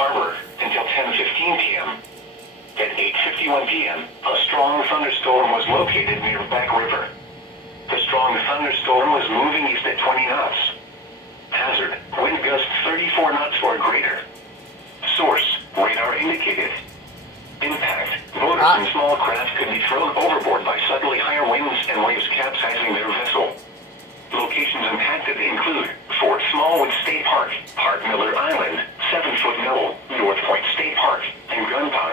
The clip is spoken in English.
harbor until 10:15 p.m. At 8:51 p.m., a strong thunderstorm was located near Back River. The strong thunderstorm was moving east at 20 knots. Hazard, wind gusts 34 knots or greater. Source, radar indicated. Impact, motors and small craft could be thrown overboard by suddenly higher winds and waves capsizing their vessel. Locations impacted include Fort Smallwood State Park, Hart Miller Island, 7 Foot Knoll, North Point State Park, and Gun Pond.